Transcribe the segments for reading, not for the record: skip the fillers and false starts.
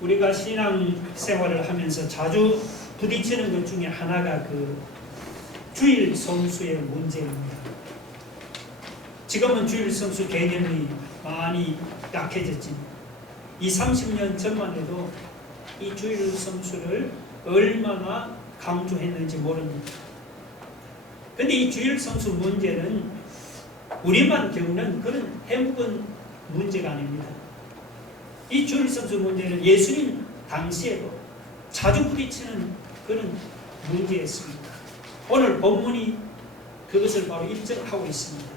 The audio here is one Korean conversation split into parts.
우리가 신앙생활을 하면서 자주 부딪히는 것 중에 하나가 그 주일 성수의 문제입니다. 지금은 주일 성수 개념이 많이 약해졌지만 30년 전만 해도 이 주일 성수를 얼마나 강조했는지 모릅니다. 근데 이 주일 성수 문제는 우리만 겪는 그런 해묵은 문제가 아닙니다. 이 주일 성수 문제는 예수님 당시에도 자주 부딪히는 그런 문제였습니다. 오늘 본문이 그것을 바로 입증하고 있습니다.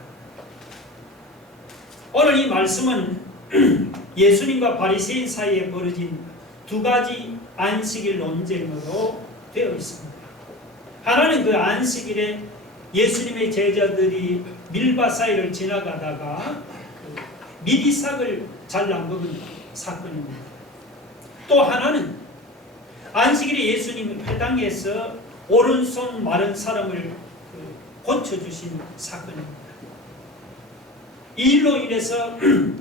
오늘 이 말씀은 예수님과 바리새인 사이에 벌어진 두 가지 안식일 논쟁으로 되어 있습니다. 하나는 그 안식일에 예수님의 제자들이 밀밭 사이를 지나가다가 미리삭을 잘라 먹은 사건입니다. 또 하나는 안식일에 예수님이 회당에서 오른손 마른 사람을 고쳐주신 사건입니다. 이 일로 인해서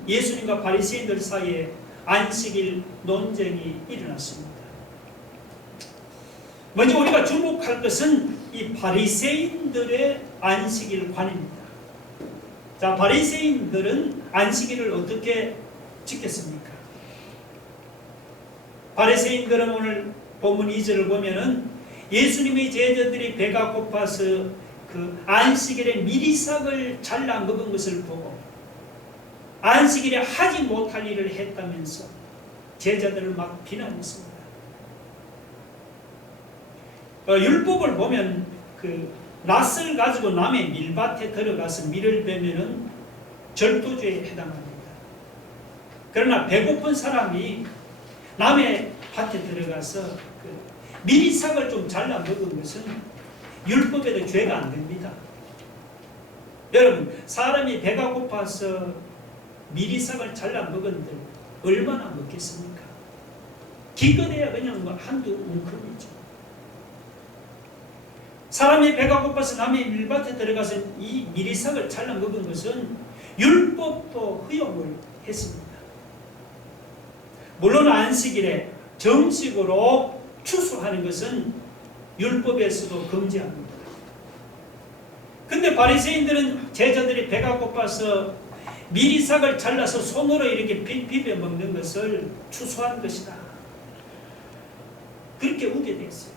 예수님과 바리새인들 사이에 안식일 논쟁이 일어났습니다. 먼저 우리가 주목할 것은 이 바리새인들의 안식일관입니다. 자, 바리새인들은 안식일을 어떻게 지켰습니까? 바리새인들은 오늘 본문 2절을 보면은 예수님의 제자들이 배가 고파서 그 안식일에 미리삭을 잘라 먹은 것을 보고 안식일에 하지 못할 일을 했다면서 제자들을 막 비난했습니다. 율법을 보면 그 낫을 가지고 남의 밀밭에 들어가서 밀을 베면은 절도죄에 해당합니다. 그러나 배고픈 사람이 남의 밭에 들어가서 그 미리삭을 좀 잘라 먹은 것은 율법에도 죄가 안 됩니다. 여러분, 사람이 배가 고파서 미리삭을 잘라 먹은들 얼마나 먹겠습니까? 기껏해야 그냥 뭐 한두 움큼이죠. 사람이 배가 고파서 남의 밀밭에 들어가서 이 미리삭을 잘라 먹은 것은 율법도 허용을 했습니다. 물론 안식일에 정식으로 추수하는 것은 율법에서도 금지합니다. 근데 바리새인들은 제자들이 배가 고파서 미리삭을 잘라서 손으로 이렇게 비벼 먹는 것을 추수한 것이다. 그렇게 우게 됐어요.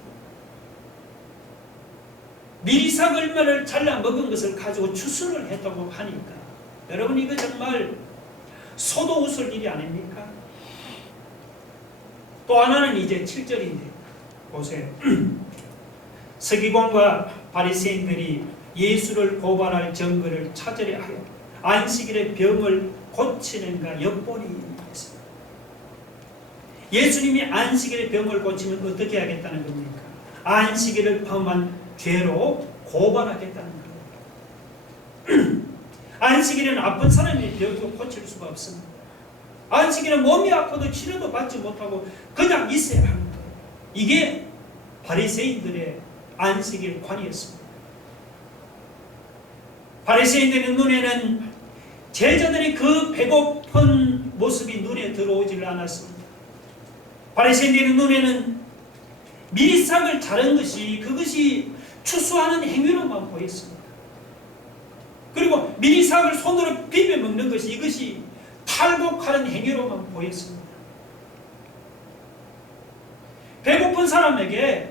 미리삭 얼마를 잘라 먹은 것을 가지고 추수를 했다고 하니까 여러분, 이거 정말 소도 웃을 일이 아닙니까? 또 하나는 이제 7절인데 보세요. 서기관과 바리새인들이 예수를 고발할 증거를 찾으려 하여 안식일에 병을 고치는가 엿보니 했습니다. 예수님이 안식일에 병을 고치면 어떻게 하겠다는 겁니까? 안식일을 포함한 죄로 고발하겠다는 겁니다. 안식일은 아픈 사람이 병을 고칠 수가 없습니다. 안식일은 몸이 아파도 치료도 받지 못하고 그냥 있어야 하는 거예요. 이게 바리새인들의 안식일 관이었습니다. 바리새인들의 눈에는 제자들이 그 배고픈 모습이 눈에 들어오지를 않았습니다. 바리새인들의 눈에는 미리삭을 자른 것이 그것이 추수하는 행위로만 보였습니다. 그리고 미리삭을 손으로 비벼 먹는 것이 이것이 탈곡하는 행위로만 보였습니다. 배고픈 사람에게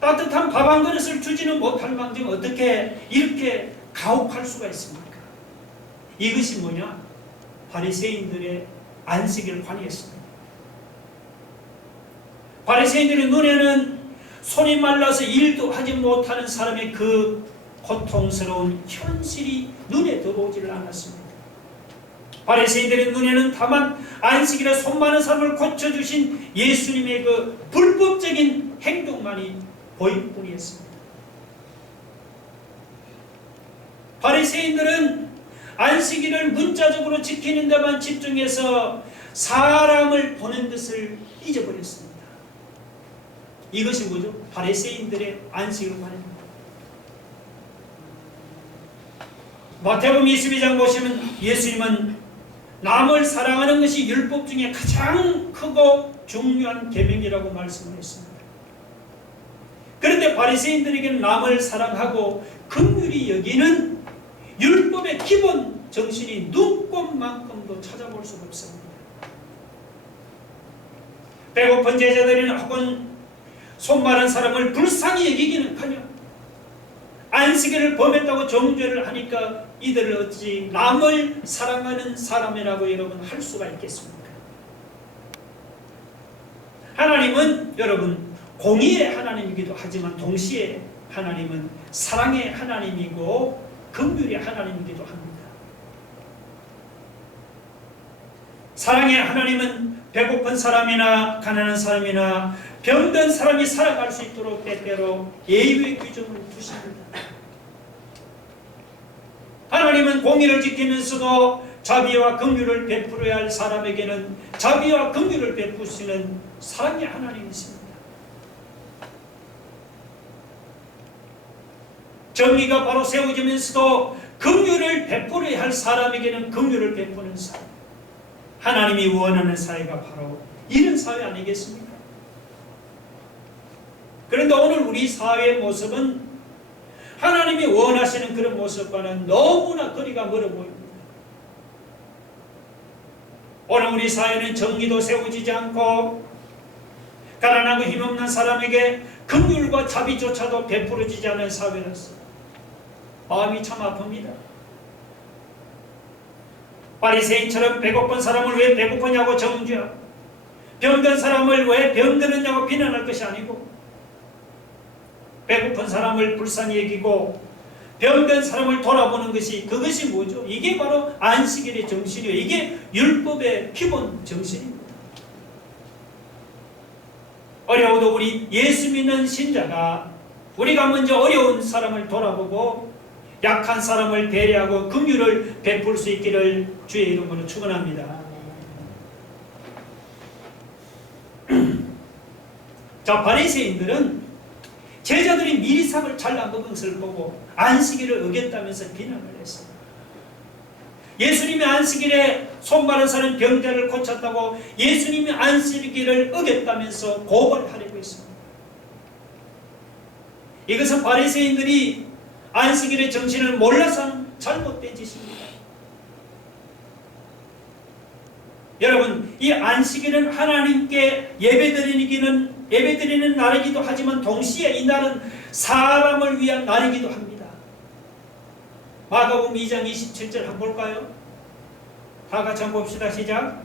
따뜻한 밥 한 그릇을 주지는 못할 망정 어떻게 이렇게 가혹할 수가 있습니까? 이것이 뭐냐? 바리새인들의 안식일 관이었습니다. 바리새인들의 눈에는 손이 말라서 일도 하지 못하는 사람의 그 고통스러운 현실이 눈에 들어오지를 않았습니다. 바리새인들의 눈에는 다만 안식일에 손 많은 사람을 고쳐주신 예수님의 그 불법적인 행동만이 보일 뿐이었습니다. 바리새인들은 안식일을 문자적으로 지키는 데만 집중해서 사람을 보는 것을 잊어버렸습니다. 이것이 뭐죠? 바리새인들의 안식일 관입니다. 마태복음 22장 보시면 예수님은 남을 사랑하는 것이 율법 중에 가장 크고 중요한 계명이라고 말씀을 했습니다. 그런데 바리새인들에게는 남을 사랑하고 긍휼히 여기는 율법의 기본 정신이 눈꼽만큼도 찾아볼 수가 없습니다. 배고픈 제자들이나 혹은 손 마른 사람을 불쌍히 여기기는커녕 안식일을 범했다고 정죄를 하니까 이들을 어찌 남을 사랑하는 사람이라고 여러분 할 수가 있겠습니까? 하나님은 여러분 공의의 하나님이기도 하지만 동시에 하나님은 사랑의 하나님이고 긍휼의 하나님이기도 합니다. 사랑의 하나님은 배고픈 사람이나 가난한 사람이나 병든 사람이 살아갈 수 있도록 때때로 예외의 규정을 두십니다. 하나님은 공의를 지키면서도 자비와 긍휼을 베풀어야 할 사람에게는 자비와 긍휼을 베푸시는 사랑의 하나님이십니다. 정의가 바로 세워지면서도 긍휼을 베풀어야 할 사람에게는 긍휼을 베푸는 사회, 하나님이 원하는 사회가 바로 이런 사회 아니겠습니까? 그런데 오늘 우리 사회의 모습은 하나님이 원하시는 그런 모습과는 너무나 거리가 멀어 보입니다. 오늘 우리 사회는 정의도 세워지지 않고 가난하고 힘없는 사람에게 긍휼과 자비조차도 베풀어지지 않은 사회라서 마음이 참 아픕니다. 바리새인처럼 배고픈 사람을 왜 배고프냐고 정죄하고 병든 사람을 왜 병들었냐고 비난할 것이 아니고 배고픈 사람을 불쌍히 여기고 병든 사람을 돌아보는 것이 그것이 뭐죠? 이게 바로 안식일의 정신이에요. 이게 율법의 기본 정신입니다. 어려워도 우리 예수 믿는 신자가 우리가 먼저 어려운 사람을 돌아보고 약한 사람을 배려하고 긍휼을 베풀 수 있기를 주의 이름으로 축원합니다. 자, 바리새인들은 제자들이 미리삽을 잘라먹은 것을 보고 안식일을 어겼다면서 비난을 했습니다. 예수님이 안식일에 손 마른 사람 병자를 고쳤다고 예수님이 안식일을 어겼다면서 고발하려고 했습니다. 이것은 바리새인들이 안식일의 정신을 몰라서 하는 잘못된 짓입니다. 여러분, 이 안식일은 하나님께 예배드리는 날이기도 하지만 동시에 이 날은 사람을 위한 날이기도 합니다. 마가복음 2장 27절 한번 볼까요? 다 같이 한번 봅시다. 시작.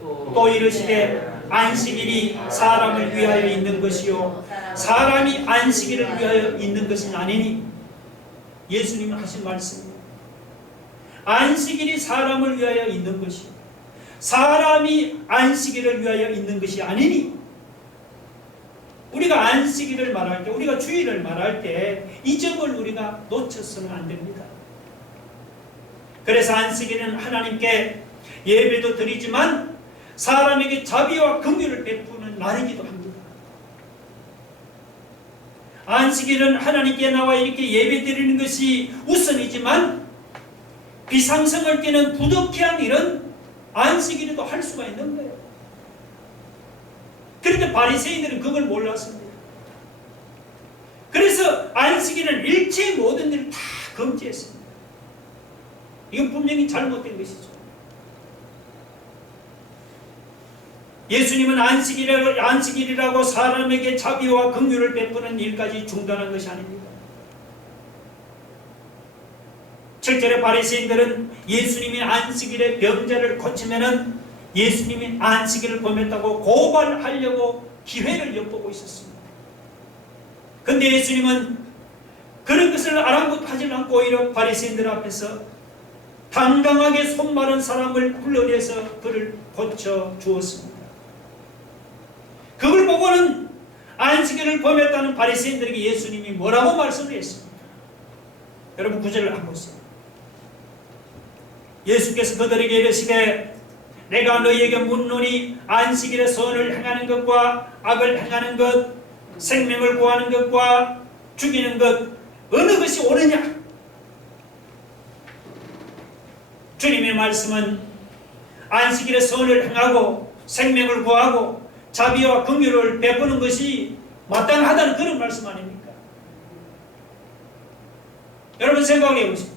또 이르시되 안식일이 사람을 위하여 있는 것이요 사람이 안식일을 위하여 있는 것은 아니니. 예수님이 하신 말씀입니다. 안식일이 사람을 위하여 있는 것이요 사람이 안식일을 위하여 있는 것이 아니니. 우리가 안식일을 말할 때, 우리가 주일을 말할 때 이 점을 우리가 놓쳐서는 안 됩니다. 그래서 안식일은 하나님께 예배도 드리지만 사람에게 자비와 긍휼을 베푸는 날이기도 합니다. 안식일은 하나님께 나와 이렇게 예배드리는 것이 우선이지만 비상성을 띠는 부득이한 일은 안식일에도 할 수가 있는 거예요. 그런데 바리새인들은 그걸 몰랐습니다. 그래서 안식일은 일체의 모든 일을 다 금지했습니다. 이건 분명히 잘못된 것이죠. 예수님은 안식일이라고 사람에게 자비와 긍휼을 베푸는 일까지 중단한 것이 아닙니다. 7절에 바리새인들은 예수님이 안식일에 병자를 고치면은 예수님이 안식일을 범했다고 고발하려고 기회를 엿보고 있었습니다. 그런데 예수님은 그런 것을 아랑곳하지 않고 오히려 바리새인들 앞에서 당당하게 손 마른 사람을 불러내서 그를 고쳐 주었습니다. 그걸 보고는 안식일을 범했다는 바리새인들에게 예수님이 뭐라고 말씀을 했습니까? 여러분 9절을 한번 보세요. 예수께서 그들에게 이르시되 내가 너희에게 묻노니 안식일에 선을 행하는 것과 악을 행하는 것, 생명을 구하는 것과 죽이는 것 어느 것이 옳으냐? 주님의 말씀은 안식일에 선을 행하고 생명을 구하고 자비와 긍휼을 베푸는 것이 마땅하다는 그런 말씀 아닙니까? 여러분 생각해 보십시오.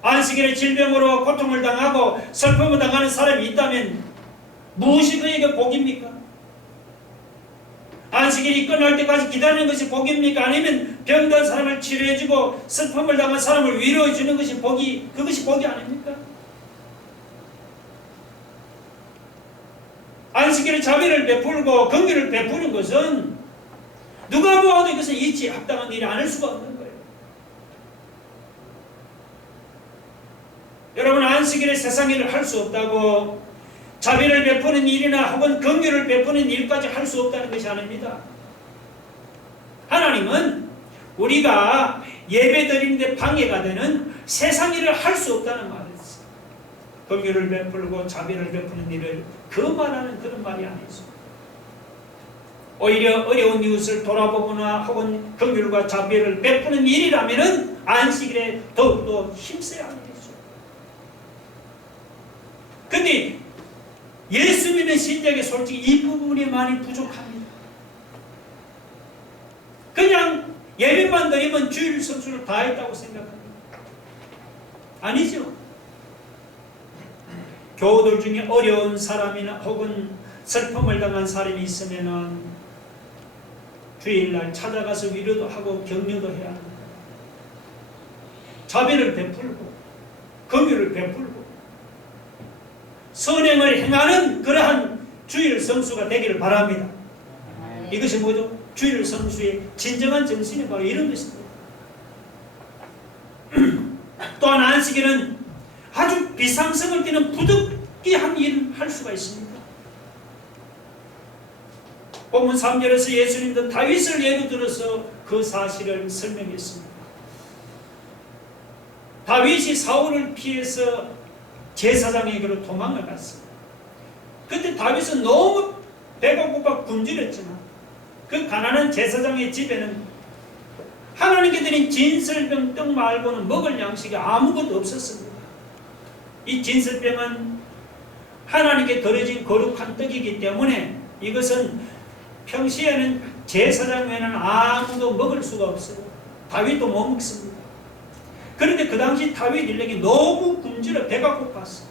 안식일에 질병으로 고통을 당하고 슬픔을 당하는 사람이 있다면 무엇이 그에게 복입니까? 안식일이 끝날 때까지 기다리는 것이 복입니까? 아니면 병든 사람을 치료해주고 슬픔을 당한 사람을 위로해주는 것이 그것이 복이 아닙니까? 안식일에 자비를 베풀고 긍휼을 베푸는 것은 누가 보아도 이것은 이치에 합당한 일이 아닐 수가 없는 거예요. 여러분, 안식일에 세상 일을 할 수 없다고 자비를 베푸는 일이나 혹은 긍휼을 베푸는 일까지 할 수 없다는 것이 아닙니다. 하나님은 우리가 예배드리는데 방해가 되는 세상 일을 할 수 없다는 말을 했어요. 긍휼을 베풀고 자비를 베푸는 일을 말하는 그런 말이 아니죠. 오히려 어려운 이웃을 돌아보거나 혹은 긍휼과 자비를 베푸는 일이라면 안식일에 더욱더 힘써야 하는 거죠. 근데 예수 믿는 신자에게 솔직히 이 부분이 많이 부족합니다. 그냥 예배만 드리면 주일 성수를 다 했다고 생각합니다. 아니죠. 교우들 중에 어려운 사람이나 혹은 슬픔을 당한 사람이 있으면 주일날 찾아가서 위로도 하고 격려도 해야 합니다. 자비를 베풀고 긍휼을 베풀고 선행을 행하는 그러한 주일 성수가 되기를 바랍니다. 이것이 뭐죠? 주일 성수의 진정한 정신이 바로 이런 것입니다. 또한 안식일은 아주 비상성을 띠는 부득이한 일을 할 수가 있습니다. 본문 3절에서 예수님도 다윗을 예로 들어서 그 사실을 설명했습니다. 다윗이 사울을 피해서 제사장에게로 도망을 갔습니다. 그때 다윗은 너무 배가 고파 굶주렸지만 그 가난한 제사장의 집에는 하나님께 드린 진설병 떡 말고는 먹을 양식이 아무것도 없었습니다. 이 진설병은 하나님께 드려진 거룩한 떡이기 때문에 이것은 평시에는 제사장 외에는 아무도 먹을 수가 없어요. 다윗도 못 먹습니다. 그런데 그 당시 다윗 일렉이 너무 굶주려 배가 고팠어.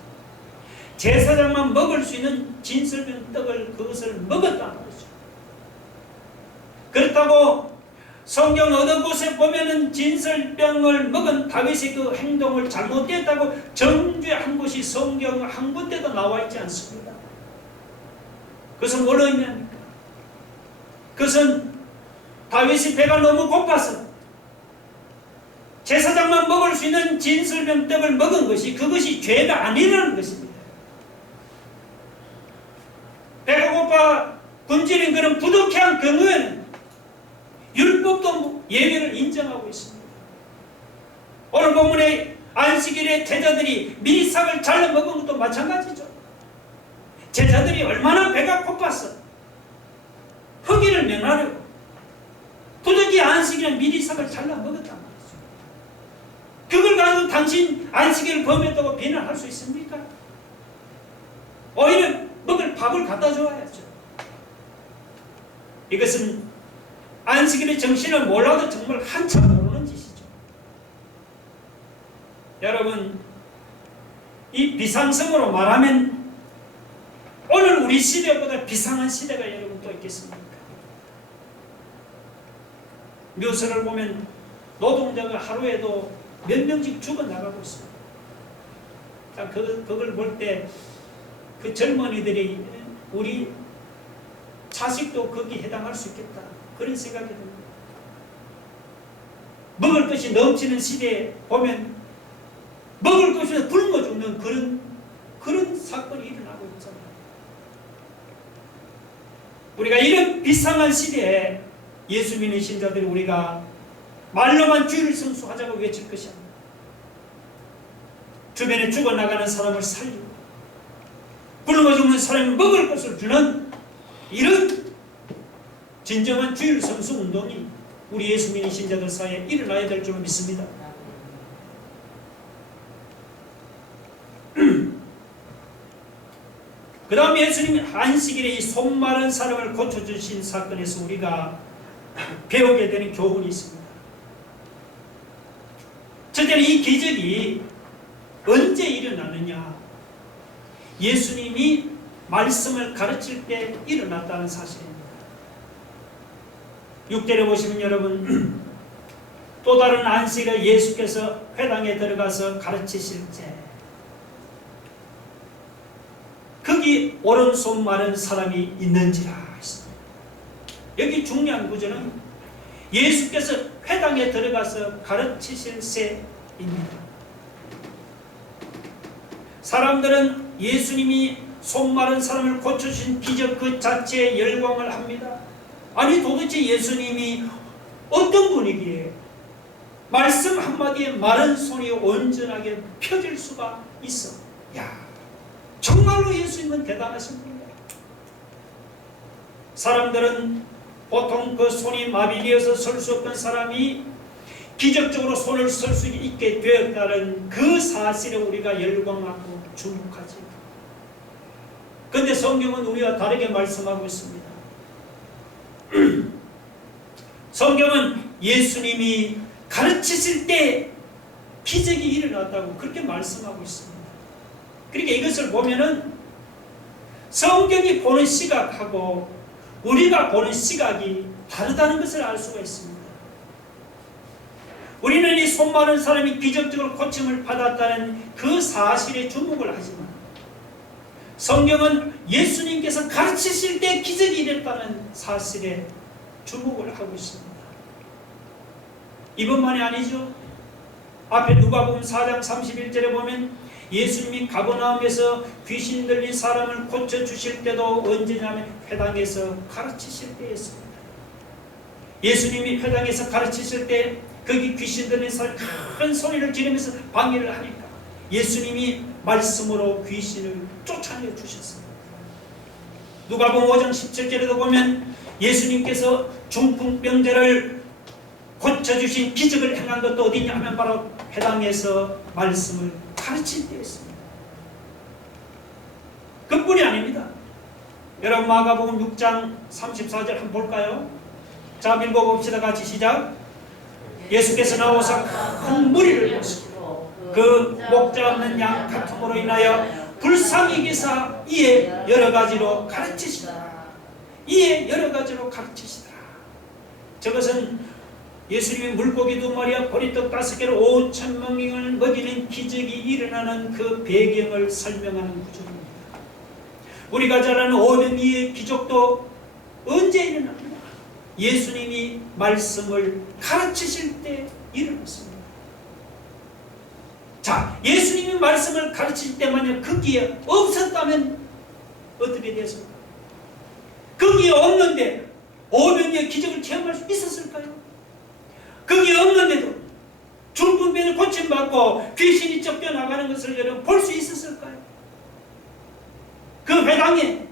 제사장만 먹을 수 있는 진설병 떡을 그것을 먹었다는 거죠. 그렇다고 성경 어느 곳에 보면은 진설병을 먹은 다윗의 그 행동을 잘못됐다고 정죄한 것이 성경 한 군데도 나와 있지 않습니다. 그것은 뭘 의미합니까? 그것은 다윗이 배가 너무 고파서 제사장만 먹을 수 있는 진설병 떡을 먹은 것이 그것이 죄가 아니라는 것입니다. 배가 고파 굶주린 그런 부득이한 경우에는 율법도 예외를 인정하고 있습니다. 오늘 본문의 안식일에 제자들이 미리삭을 잘라 먹은 것도 마찬가지죠. 제자들이 얼마나 배가 고팠어. 허기를 면하려고 부득이 안식일에 미리삭을 잘라 먹었단 말이죠. 그걸 가지고 당신 안식일을 범했다고 비난할 수 있습니까? 오히려 먹을 밥을 갖다 줘야죠. 이것은 안식일의 정신을 몰라도 정말 한참 모르는 짓이죠. 여러분, 이 비상성으로 말하면 오늘 우리 시대보다 비상한 시대가 여러분 또 있겠습니까? 뉴스를 보면 노동자가 하루에도 몇 명씩 죽어나가고 있습니다. 그걸 볼 때 그 젊은이들이 우리 자식도 거기에 해당할 수 있겠다. 그런 생각이 듭니다. 먹을 것이 넘치는 시대에 보면 먹을 것이 굶어 죽는 그런 사건이 일어나고 있잖아요. 우리가 이런 비상한 시대에 예수 믿는 신자들이 우리가 말로만 주일 성수하자고 외칠 것이 아닙니다. 주변에 죽어나가는 사람을 살리고 굶어 죽는 사람이 먹을 것을 주는 이런 진정한 주일 성수 운동이 우리 예수 믿는 신자들 사이에 일어나야 될 줄 믿습니다. 그 다음 예수님이 안식일에 이 손 마른 사람을 고쳐주신 사건에서 우리가 배우게 되는 교훈이 있습니다. 첫째는 이 기적이 언제 일어나느냐? 예수님이 말씀을 가르칠 때 일어났다는 사실입니다. 6절에 보시면 여러분, 또 다른 안식일에 예수께서 회당에 들어가서 가르치실 때 거기 오른손 마른 사람이 있는지라 했습니다. 여기 중요한 구절은 예수께서 회당에 들어가서 가르치실 때입니다. 사람들은 예수님이 손 마른 사람을 고쳐주신 기적 그 자체에 열광을 합니다. 아니 도대체 예수님이 어떤 분이기에 말씀 한마디에 마른 손이 온전하게 펴질 수가 있어. 야, 정말로 예수님은 대단하신 분이야. 사람들은 보통 그 손이 마비되어서 설 수 없던 사람이 기적적으로 손을 쓸 수 있게 되었다는 그 사실에 우리가 열광하고 주목하지. 그런데 성경은 우리와 다르게 말씀하고 있습니다. 성경은 예수님이 가르치실 때 기적이 일어났다고 그렇게 말씀하고 있습니다. 그러니까 이것을 보면은 성경이 보는 시각하고 우리가 보는 시각이 다르다는 것을 알 수가 있습니다. 우리는 이 손 마른 사람이 기적적으로 고침을 받았다는 그 사실에 주목을 하지만 성경은 예수님께서 가르치실 때 기적이 일어났다는 사실에 주목을 하고 있습니다. 이것만이 아니죠. 앞에 누가복음 4장 31절에 보면 예수님이 가버나움에서 귀신 들린 사람을 고쳐주실 때도 언제냐면 회당에서 가르치실 때였습니다. 예수님이 회당에서 가르치실 때 거기 귀신 들린 사람이 큰 소리를 지르면서 방해를 하니까 예수님이 말씀으로 귀신을 쫓아내 주셨습니다. 누가복음 5장 17절에도 보면 예수님께서 중풍병자를 고쳐주신 기적을 행한 것도 어디냐 하면 바로 회당에서 말씀을 가르칠 때였습니다. 그뿐이 아닙니다. 여러분 마가복음 6장 34절 한번 볼까요? 자, 읽어봅시다. 같이 시작. 예수께서 나오사 큰 무리를 보시고 그 목자 없는 양 같음으로 인하여 불쌍히 기사 이에 여러 가지로 가르치시더라. 이에 여러 가지로 가르치시더라. 저것은 예수님이 물고기 2마리와 보리떡 5개로 5,000명을 먹이는 기적이 일어나는 그 배경을 설명하는 구절입니다. 우리가 잘 아는 오병이의 기적도 언제 일어납니까? 예수님이 말씀을 가르치실 때 일어났습니다. 자, 예수님이 말씀을 가르칠 때 만약 거기에 없었다면 어떻게 됐을까? 거기에 없는데 오병이의 기적을 체험할 수 있었을까요? 거기에 없는데도 중풍병을 고침받고 귀신이 쫓겨나가는 것을 여러분 볼 수 있었을까요? 그 회당에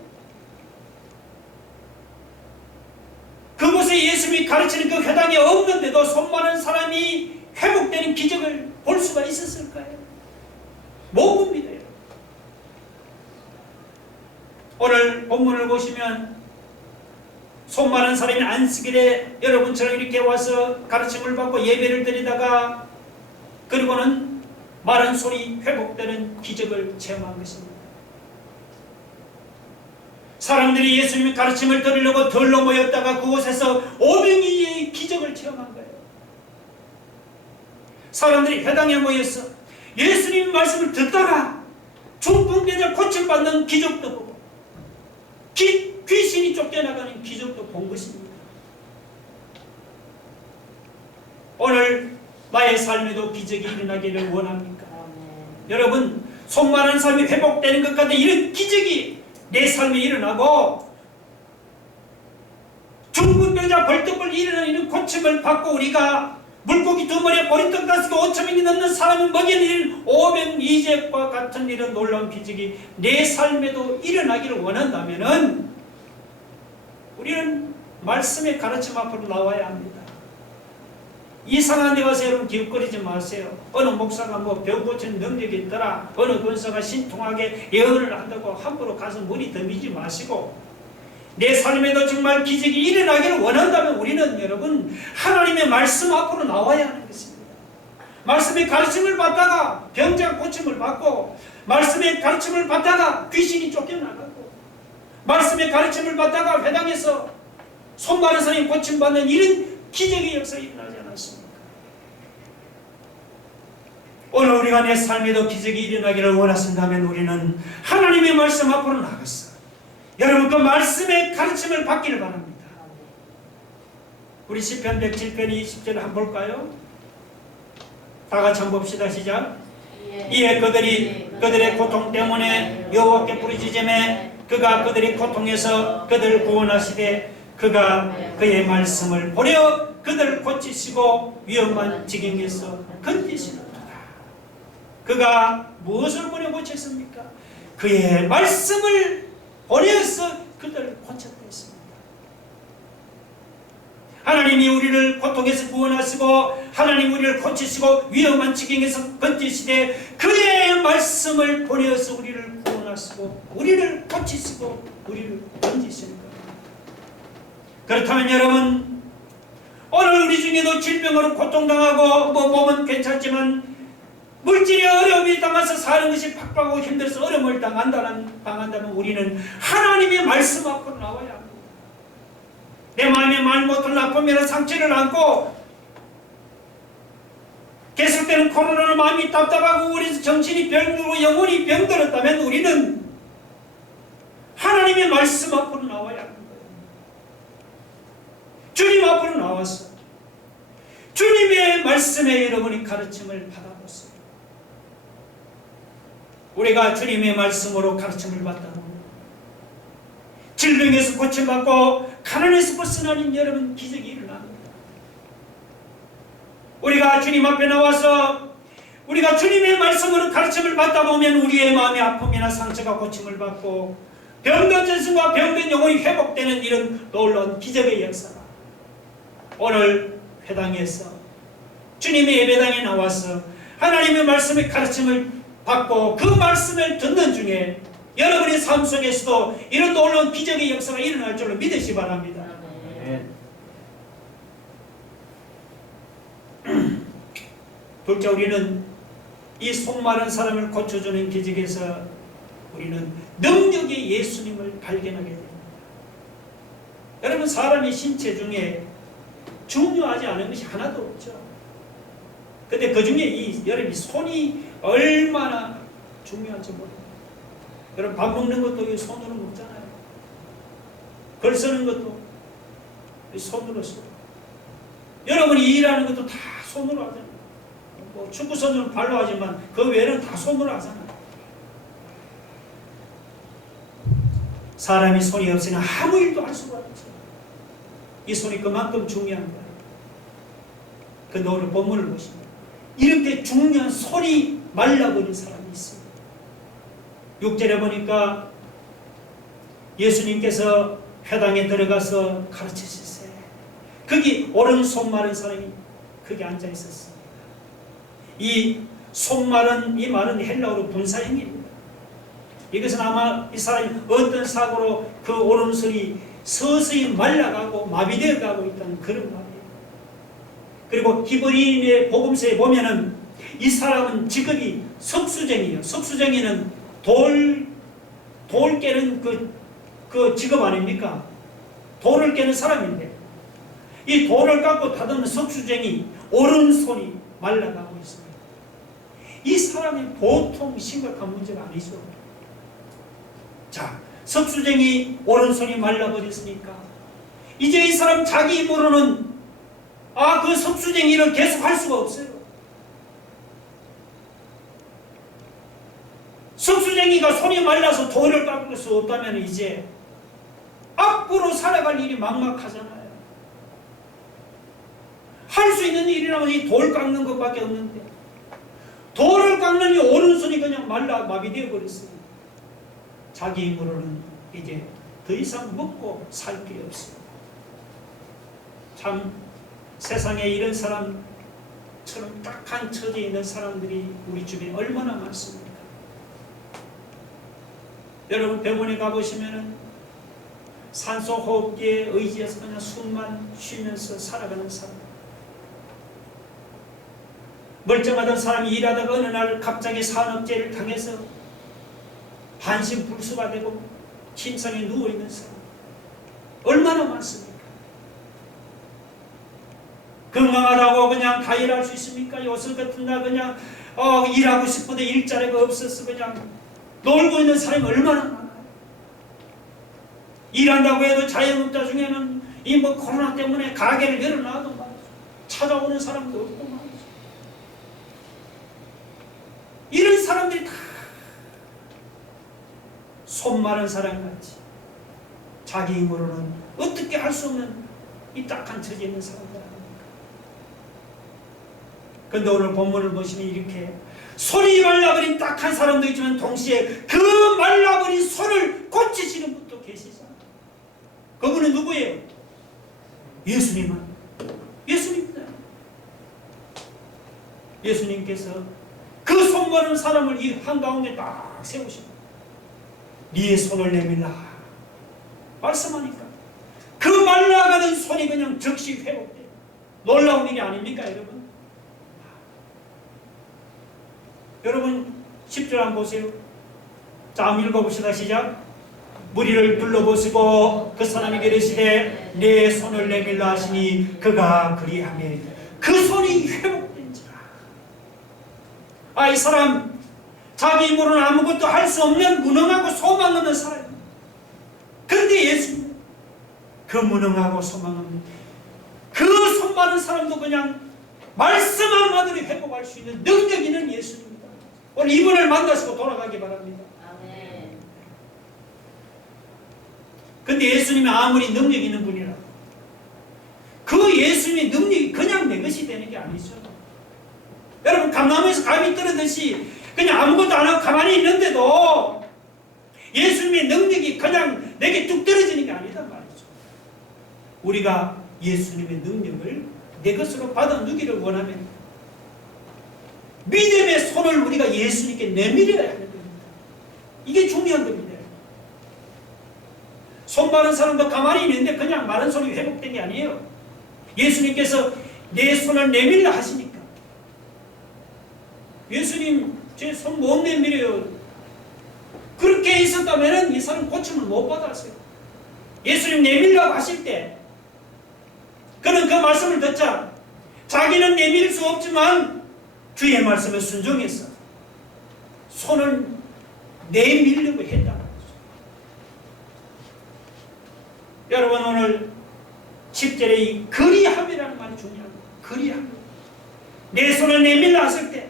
그곳에 예수님이 가르치는 그 회당에 없는데도 손 마른 사람이 회복되는 기적을 볼 수가 있었을까요? 못 봅니다. 오늘 본문을 보시면 손 마른 사람이 안식일에 여러분처럼 이렇게 와서 가르침을 받고 예배를 드리다가 그리고는 마른 손이 회복되는 기적을 체험한 것입니다. 사람들이 예수님의 가르침을 들으려고 덜러 모였다가 그곳에서 오병이의 기적을 체험한 거예요. 사람들이 회당에 모여서 예수님 말씀을 듣다가 중풍병자 고침받는 기적도 보고 귀신이 쫓겨나가는 기적도 본 것입니다. 오늘 나의 삶에도 기적이 일어나기를 원합니까? 여러분, 손 마른 사람이 회복되는 것 같은 이런 기적이 내 삶에 일어나고 중풍병자 벌떡벌 일어나는 이런 고침을 받고 우리가 물고기 2마리에 보리떡 5개 5,000명이 넘는 사람을 먹이는 오병이적과 같은 이런 놀라운 기적이 내 삶에도 일어나기를 원한다면은 우리는 말씀의 가르침 앞으로 나와야 합니다. 이상한 데 가서 여러분 기웃거리지 마세요. 어느 목사가 뭐 병 고치는 능력이 있더라, 어느 권사가 신통하게 예언을 한다고 함부로 가서 머리 덤비지 마시고, 내 삶에도 정말 기적이 일어나기를 원한다면 우리는 여러분 하나님의 말씀 앞으로 나와야 하는 것입니다. 말씀의 가르침을 받다가 병자 고침을 받고, 말씀의 가르침을 받다가 귀신이 쫓겨나가고, 말씀의 가르침을 받다가 회당에서 손 마른 사람이 고침받는 이런 기적의 역사가 일어나지 않았습니까? 오늘 우리가 내 삶에도 기적이 일어나기를 원하신다면 우리는 하나님의 말씀 앞으로 나갔어. 여러분 그 말씀의 가르침을 받기를 바랍니다. 우리 시편 107편 20절 한번 볼까요? 다 같이 한번 봅시다. 시작. 이에 그들의 고통 때문에 여호와께 부르짖으매 그가 그들의 고통에서 그들을 구원하시되 그가 그의 말씀을 보려 그들을 고치시고 위험한 지경에서 건지시는도다. 그가 무엇을 보려 고쳤습니까? 그의 말씀을 보내어서 그들을 고쳤다 했습니다. 하나님이 우리를 고통에서 구원하시고 하나님 우리를 고치시고 위험한 지경에서 건지시되 그의 말씀을 보내어서 우리를 구원하시고 우리를 고치시고 우리를 건지시는 겁니다. 그렇다면 여러분, 오늘 우리 중에도 질병으로 고통당하고 몸은 괜찮지만 물질의 어려움이 당해서 사는 것이 팍팍하고 힘들어서 어려움을 당한다면 우리는 하나님의 말씀 앞으로 나와야 합니다. 내 마음에 말 못할 아픔이나 상처를 안고 계속되는 코로나로 마음이 답답하고 우리 정신이 병들고 영혼이 병들었다면 우리는 하나님의 말씀 앞으로 나와야 합니다. 주님 앞으로 나와서 주님의 말씀에 여러분이 가르침을 받아보세요. 우리가 주님의 말씀으로 가르침을 받다면 질병에서 고침받고 가난에서 벗어나는 여러분 기적이 일어납니다. 우리가 주님 앞에 나와서 우리가 주님의 말씀으로 가르침을 받다 보면 우리의 마음의 아픔이나 상처가 고침을 받고 병든 전승과 병든 영혼이 회복되는 이런 놀라운 기적의 역사가 오늘 회당에서 주님의 예배당에 나와서 하나님의 말씀의 가르침을 받고 그 말씀을 듣는 중에 여러분의 삶 속에서도 이런 놀라운 기적의 역사가 일어날 줄로 믿으시 바랍니다. 둘째, 우리는 이 속마른 사람을 고쳐주는 기적에서 우리는 능력의 예수님을 발견하게 됩니다. 여러분, 사람의 신체 중에 중요하지 않은 것이 하나도 없죠. 근데 그 중에 여러분 손이 얼마나 중요한지 모릅니다. 여러분 밥 먹는 것도 손으로 먹잖아요. 글 쓰는 것도 손으로 써요. 여러분이 일하는 것도 다 손으로 하잖아요. 뭐 축구 선수는 발로 하지만 그 외에는 다 손으로 하잖아요. 사람이 손이 없으면 아무 일도 할 수가 없죠. 이 손이 그만큼 중요한 거예요. 그 오늘 본문을 보시면 이렇게 중요한 손이 말라버린 사람이 있습니다. 6절에 보니까 예수님께서 회당에 들어가서 가르치시세. 거기 오른손 마른 사람이 거기 앉아 있었습니다. 이 손 마른 이 말은 헬라어로 분사형입니다. 이것은 아마 이 사람이 어떤 사고로 그 오른손이 서서히 말라가고 마비되어 가고 있다는 그런 말이에요. 그리고 히브리인의 복음서에 보면은 이 사람은 직업이 석수쟁이에요. 석수쟁이는 돌 깨는 그 직업 아닙니까? 돌을 깨는 사람인데 이 돌을 갖고 다듬는 석수쟁이 오른손이 말라가고 있습니다. 이 사람이 보통 심각한 문제가 아니죠. 자, 석수쟁이 오른손이 말라버렸으니까 이제 이 사람 자기 힘으로는 그 석수쟁이를 계속 할 수가 없어요. 석수쟁이가 손이 말라서 돌을 깎을 수 없다면 이제 앞으로 살아갈 일이 막막하잖아요. 할 수 있는 일이라면 이 돌 깎는 것밖에 없는데 돌을 깎는 이 오른손이 그냥 말라 마비되어 버렸어요. 자기 힘으로는 이제 더 이상 먹고 살 길이 없어요. 참 세상에 이런 사람 저처럼 딱한 처지에 있는 사람들이 우리 주변에 얼마나 많습니까? 여러분 병원에 가보시면은 산소 호흡기에 의지해서 그냥 숨만 쉬면서 살아가는 사람, 멀쩡하던 사람이 일하다가 어느 날 갑자기 산업재해를 당해서 반신불수가 되고 침상에 누워있는 사람 얼마나 많습니까? 건강하다고 그냥 다 일할 수 있습니까? 요새 같은 날 그냥 일하고 싶어도 일자리가 없어서 그냥 놀고 있는 사람이 얼마나 많아요. 일한다고 해도 자영업자 중에는 이 코로나 때문에 가게를 열어놔도 말이죠, 찾아오는 사람도 없고 말이죠. 이런 사람들이 다 손 마른 사람같이 자기 힘으로는 어떻게 할 수 없는 이 딱한 처지에 있는 사람들 아닙니까? 그런데 오늘 본문을 보시면 이렇게 손이 말라버린 딱한 사람도 있지만 동시에 그 말라버린 손을 고치시는 분도 계시잖아요. 그분은 누구예요? 예수님은 예수님입니다. 예수님께서 그 손 마른 사람을 이 한가운데 딱 세우십니다. 네의 손을 내밀라 말씀하니까 그 말라가는 손이 그냥 즉시 회복돼요. 놀라운 일이 아닙니까 여러분? 여러분 10절 한번 보세요. 자, 한번 읽어봅시다. 시작. 무리를 둘러보시고 그 사람에게 이르시되 내 손을 내밀라 하시니 그가 그리하매 그 손이 회복된지라. 이 사람 자기 힘으로는 아무것도 할 수 없는 무능하고 소망 없는 사람입니다. 그런데 예수님 그 무능하고 소망 없는 그 손 많은 사람도 그냥 말씀 한마디로 회복할 수 있는 능력 있는 예수님입니다. 오늘 이분을 만나시고 돌아가기 바랍니다. 근데 예수님이 아무리 능력 있는 분이라도 그 예수님의 능력이 그냥 내 것이 되는 게 아니죠. 여러분 감나무에서 감이 떨어듯이 그냥 아무것도 안 하고 가만히 있는데도 예수님의 능력이 그냥 내게 뚝 떨어지는 게 아니다 말이죠. 우리가 예수님의 능력을 내 것으로 받아 누기를 원하면 믿음의 손을 우리가 예수님께 내밀어야 하는 겁니다. 이게 중요한 겁니다. 손 마른 사람도 가만히 있는데 그냥 마른 손이 회복된 게 아니에요. 예수님께서 내 손을 내밀라 하시니까 예수님 제 손 못 내밀어요. 그렇게 있었다면 이 사람 고침을 못 받았어요. 예수님 내밀라고 하실 때 그는 그 말씀을 듣자 자기는 내밀 수 없지만 주의 말씀에 순종해서 손을 내밀려고 했다. 여러분 오늘 10절에 이 그리함이라는 말이 중요합니다. 그리함. 내 손을 내밀라 했을 때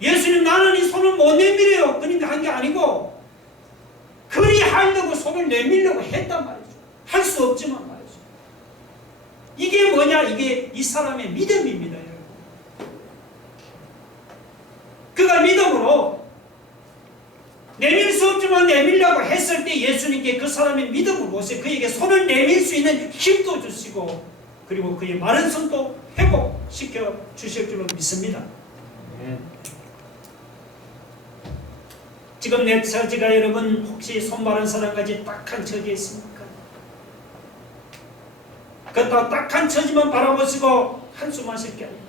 예수님 나는 이 손을 못 내밀어요. 그러니까 한 게 아니고 그리하려고 손을 내밀려고 했단 말이죠. 할 수 없지만 말이죠. 이게 뭐냐? 이게 이 사람의 믿음입니다. 여러분. 그가 믿음으로 내밀 수 없지만 내밀려고 했을 때 예수님께 그 사람의 믿음을 보세요. 그에게 손을 내밀 수 있는 힘도 주시고 그리고 그의 마른 손도 회복시켜 주실 줄로 믿습니다. 지금 내 처지가 여러분 혹시 손 마른 사람까지 딱한 처지에 있습니까? 그 딱한 처지만 바라보시고 한숨 하실 게 아니에요.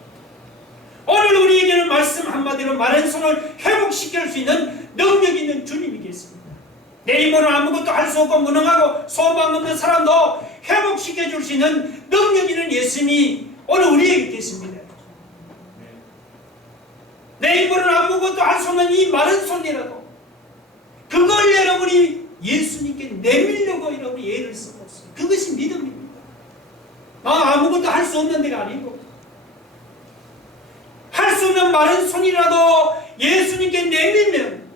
오늘 우리에게는 말씀 한마디로 마른 손을 회복시킬 수 있는 능력 있는 주님이 계십니다. 내 힘으로는 아무것도 할 수 없고 무능하고 소망 없는 사람도 회복시켜 줄 수 있는 능력 있는 예수님이 오늘 우리에게 계십니다. 내 힘으로는 아무것도 할 수 없는 이 마른 손이라도 그걸 여러분이 예수님께 내밀려고 여러분이 애를 쓰고 있어요. 그것이 믿음입니다. 아무것도 할 수 없는 데가 아니고 할 수 없는 마른 손이라도 예수님께 내밀면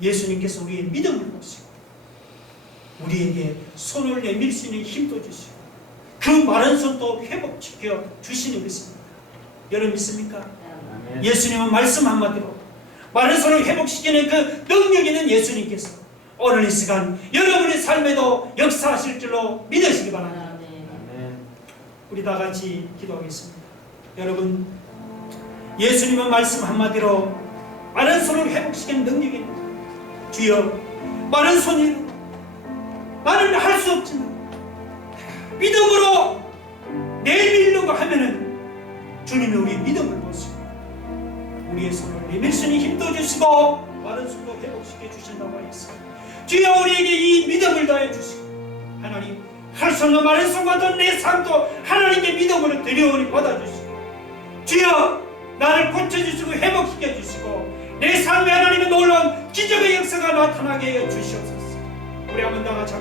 예수님께서 우리의 믿음을 보시고 우리에게 손을 내밀 수 있는 힘도 주시고 그 마른 손도 회복시켜 주시는 것입니다. 여러분 믿습니까? 예수님은 말씀 한마디로 마른 손을 회복시키는 그 능력 있는 예수님께서 오늘 이 시간 여러분의 삶에도 역사하실 줄로 믿으시기 바랍니다. 우리 다 같이 기도하겠습니다. 여러분, 예수님의 말씀 한마디로 마른 손을 회복시키는 능력이 있습니다. 주여, 마른 손이 나는 할 수 없지만 믿음으로 내밀려고 하면은 주님이 우리의 믿음을 보시고 우리의 손을 내밀 수 있는 힘도 주시고 마른 손도 회복시켜 주신다고 하였습니다. 주여, 우리에게 이 믿음을 더해 주시고 하나님, 할 수 없는 마른 손과도 내 삶도 하나님께 믿음으로 드려오니 받아주시고 주여, 나를 고쳐주시고 회복시켜 주시고 내 삶에 하나님의 놀라운 기적의 역사가 나타나게 해 주시옵소서. 우리 한번 다 같이